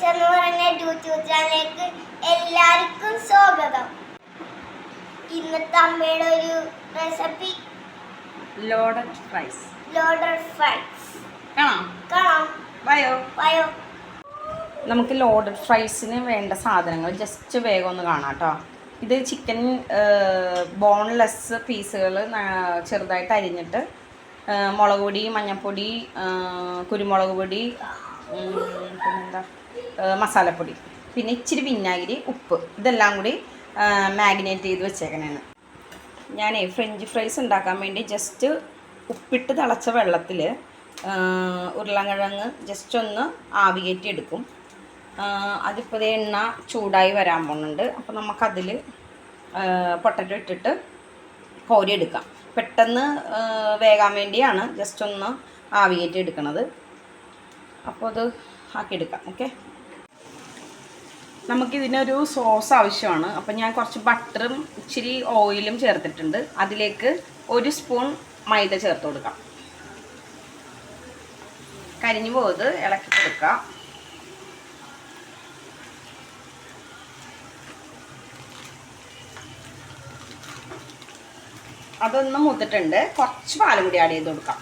Friends എന്ന് പറഞ്ഞ YouTube ചാനലിലേക്ക് എല്ലാവർക്കും സ്വാഗതം. ഇന്നത്തെ അമ്മയുടെ ഒരു recipe loaded fries loaded fries കാണാം? കാണാം. വയോ? പയോ നമുക്ക് ലോഡർ ഫ്രൈസിന് വേണ്ട സാധനങ്ങൾ ജസ്റ്റ് വേഗം ഒന്ന് കാണാം കേട്ടോ ഇത് ചിക്കൻ ബോൺലെസ് പീസുകൾ ചെറുതായിട്ട് അരിഞ്ഞിട്ട് മുളക് പൊടി മഞ്ഞൾപ്പൊടി കുരുമുളക് പൊടി പിന്നെന്താ? മസാലപ്പൊടി. പിന്നെ ഇച്ചിരി വിനാഗിരി ഉപ്പ്. ഇതെല്ലാം കൂടി മാഗ്നേറ്റ് ചെയ്ത് വെച്ചേക്കണേന്ന് ഞാൻ ഫ്രഞ്ച് ഫ്രൈസ് ഉണ്ടാക്കാൻ വേണ്ടി ജസ്റ്റ് ഉപ്പിട്ട് തിളച്ച വെള്ളത്തിൽ ഉരുളക്കിഴങ്ങ് ജസ്റ്റ് ഒന്ന് ആവികേറ്റി എടുക്കും അതിപ്പോൾ എണ്ണ ചൂടായി വരാൻ പോകുന്നുണ്ട് അപ്പോൾ നമുക്കതിൽ പൊട്ടറ്റോ ഇട്ടിട്ട് കോരിയെടുക്കാം. പെട്ടെന്ന് വേകാൻ വേണ്ടിയാണ് ജസ്റ്റ് ഒന്ന് ആവി എടുക്കുന്നത് അപ്പോൾ അത് ആക്കിയെടുക്കാം ഓക്കെ നമുക്കിതിനൊരു സോസ് ആവശ്യമാണ്. അപ്പം ഞാൻ കുറച്ച് ബട്ടറും ഇച്ചിരി ഓയിലും ചേർത്തിട്ടുണ്ട്. അതിലേക്ക് ഒരു സ്പൂൺ മൈദ ചേർത്ത് കൊടുക്കാം. കരിഞ്ഞു പോയത് ഇളക്കി കൊടുക്കാം. അതൊന്ന് മുത്തിട്ടുണ്ട്. കുറച്ച് പാലും കൂടി ആഡ് ചെയ്ത് കൊടുക്കാം.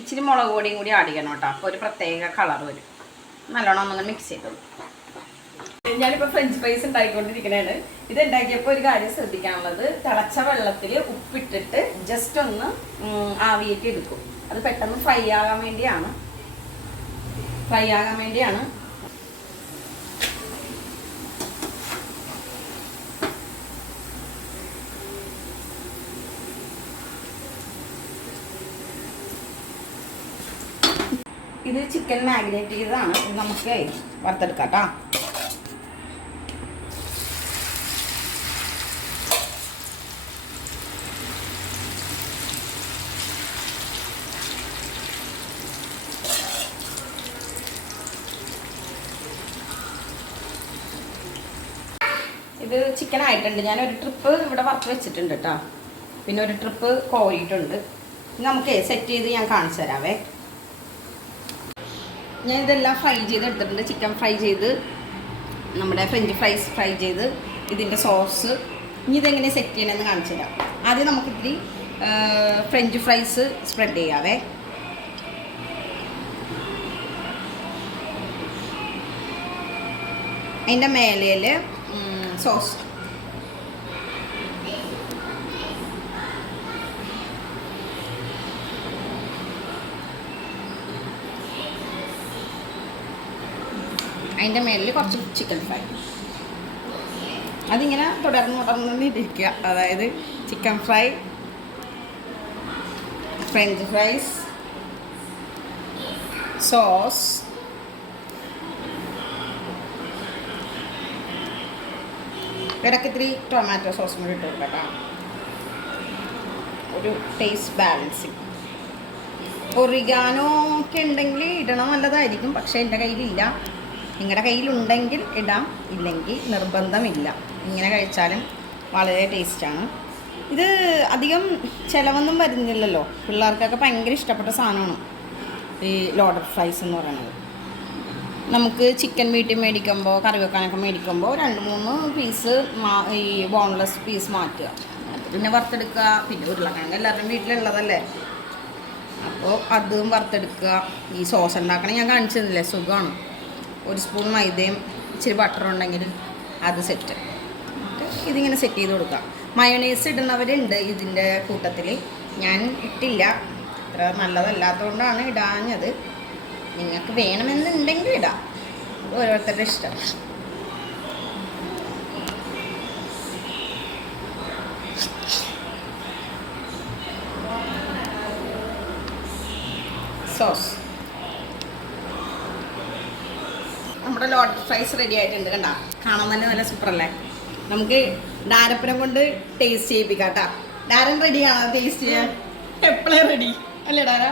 ഇച്ചിരി മുളക് പൊടിയും കൂടി ആഡ് ചെയ്യണം കേട്ടോ. അപ്പോൾ ഒരു പ്രത്യേക കളർ വരും. നല്ലോണം ഒന്നൊന്ന് മിക്സ് ചെയ്തോളൂ ഞാനിപ്പോൾ ഫ്രഞ്ച് ഫ്രൈസ് ഉണ്ടാക്കിക്കൊണ്ടിരിക്കണേണ് ഇത് ഉണ്ടാക്കിയപ്പോൾ ഒരു കാര്യം ശ്രദ്ധിക്കാനുള്ളത് തിളച്ച വെള്ളത്തിൽ ഉപ്പിട്ടിട്ട് ജസ്റ്റ് ഒന്ന് ആവിയേറ്റി എടുക്കും. അത് പെട്ടെന്ന് ഫ്രൈ ആകാൻ വേണ്ടിയാണ്. ഫ്രൈ ആകാൻ വേണ്ടിയാണ്. ഇത് ചിക്കൻ മാഗ്നേറ്റ് ചെയ്തതാണ്. ഇത് നമുക്ക് വറുത്തെടുക്കാം കേട്ടോ ഇത് ചിക്കൻ ആയിട്ടുണ്ട്. ഞാൻ ഒരു ട്രിപ്പ് ഇവിടെ വറുത്ത് വെച്ചിട്ടുണ്ട് കേട്ടോ പിന്നെ ഒരു ട്രിപ്പ് കോരിയിട്ടുണ്ട്. നമുക്ക് സെറ്റ് ചെയ്ത് ഞാൻ കാണിച്ചു തരാവേ. ഞാൻ ഇതെല്ലാം ഫ്രൈ ചെയ്ത് എടുത്തിട്ടുണ്ട് ചിക്കൻ ഫ്രൈ ചെയ്ത് നമ്മുടെ ഫ്രഞ്ച് ഫ്രൈസ് ഫ്രൈ ചെയ്ത് ഇതിന്റെ സോസ് ഇനി ഇതെങ്ങനെ സെറ്റ് ചെയ്യണമെന്ന് കാണിച്ചു തരാം. ആദ്യം നമുക്ക് ഇത്തിരി ഫ്രഞ്ച് ഫ്രൈസ് സ്പ്രെഡ് ചെയ്യാവേ. അതിന്റെ മേലയിൽ സോസ് അതിന്റെ മേലിൽ കുറച്ച് ചിക്കൻ ഫ്രൈ അതിങ്ങനെ തുടർന്ന് തുടർന്ന് ഇരിക്കുക അതായത് chicken fry French fries sauce ഇടയ്ക്ക് ഇത്തിരി ടൊമാറ്റോ സോസും കൂടി ഇട്ട് കൊടുക്കാം ഒരു ടേസ്റ്റ് ബാലൻസിങ് ഒറിഗാനോ ഒക്കെ ഉണ്ടെങ്കിൽ ഇടണം നല്ലതായിരിക്കും. പക്ഷേ എന്റെ കയ്യിലില്ല. നിങ്ങളുടെ കയ്യിലുണ്ടെങ്കിൽ ഇടാം ഇല്ലെങ്കിൽ നിർബന്ധമില്ല. ഇങ്ങനെ കഴിച്ചാലും വളരെ ടേസ്റ്റാണ്. ഇത് അധികം ചിലവൊന്നും വരുന്നില്ലല്ലോ. പിള്ളേർക്കൊക്കെ ഭയങ്കര ഇഷ്ടപ്പെട്ട സാധനമാണ് ഈ ലോഡർ ഫ്രൈസ് എന്ന് പറയുന്നത്. നമുക്ക് ചിക്കൻ വീട്ടിൽ മേടിക്കുമ്പോൾ കറി വെക്കാനൊക്കെ മേടിക്കുമ്പോൾ രണ്ട് മൂന്ന് പീസ് ഈ ബോൺലെസ് പീസ് മാറ്റുക. പിന്നെ വറുത്തെടുക്കുക. പിന്നെ ഉരുളക്കിഴങ്ങ് എല്ലാവരുടെയും വീട്ടിലുള്ളതല്ലേ? അപ്പോൾ അതും വറുത്തെടുക്കുക. ഈ സോസ് ഉണ്ടാക്കണം ഞാൻ കാണിച്ചു തന്നില്ലേ? സുഖമാണ്. ഒരു സ്പൂൺ മൈദയും ഇച്ചിരി ബട്ടർ ഉണ്ടെങ്കിൽ അത് സെറ്റ് ഇതിങ്ങനെ സെറ്റ് ചെയ്ത് കൊടുക്കാം മയോണൈസ് ഇടുന്നവരുണ്ട് ഇതിന്റെ കൂട്ടത്തിൽ. ഞാൻ ഇട്ടില്ല. അത്ര നല്ലതല്ലാത്തതുകൊണ്ടാണ് ഇടാഞ്ഞത്. നിങ്ങൾക്ക് വേണമെന്നുണ്ടെങ്കിൽ ഇടാം. ഓരോരുത്തരുടെ ഇഷ്ടം. സോസ് നമ്മുടെ ലോട്ടർ ഫ്രൈസ് റെഡി ആയിട്ടുണ്ട് കണ്ട? കാണാൻ തന്നെ നല്ല സൂപ്പറല്ലേ? നമുക്ക് ഡാരപ്പനെ കൊണ്ട് ടേസ്റ്റ് ചെയ്യിപ്പിക്കാം കേട്ടോ ഡാരൻ റെഡിയാണോ ടേസ്റ്റ് ചെയ്യാൻ എപ്പോഴേ റെഡി അല്ലേ ഡാര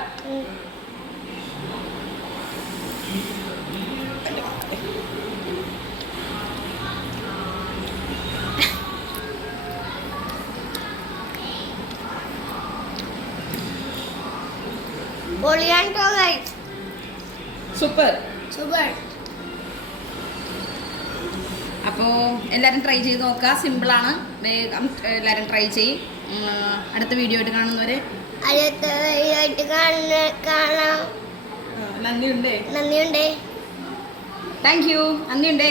സൂപ്പർ സൂപ്പർ അപ്പോൾ എല്ലാവരും ട്രൈ ചെയ്ത് നോക്കുക. സിമ്പിളാണ് വേഗം എല്ലാവരും ട്രൈ ചെയ്യും. അടുത്ത വീഡിയോ ആയിട്ട് കാണുന്നവരെ. അടുത്ത ആയിട്ട് കാണുന്ന കാണാം. നന്ദിയുണ്ടേ. നന്ദിയുണ്ടേ. Thank you നന്ദിയുണ്ടേ.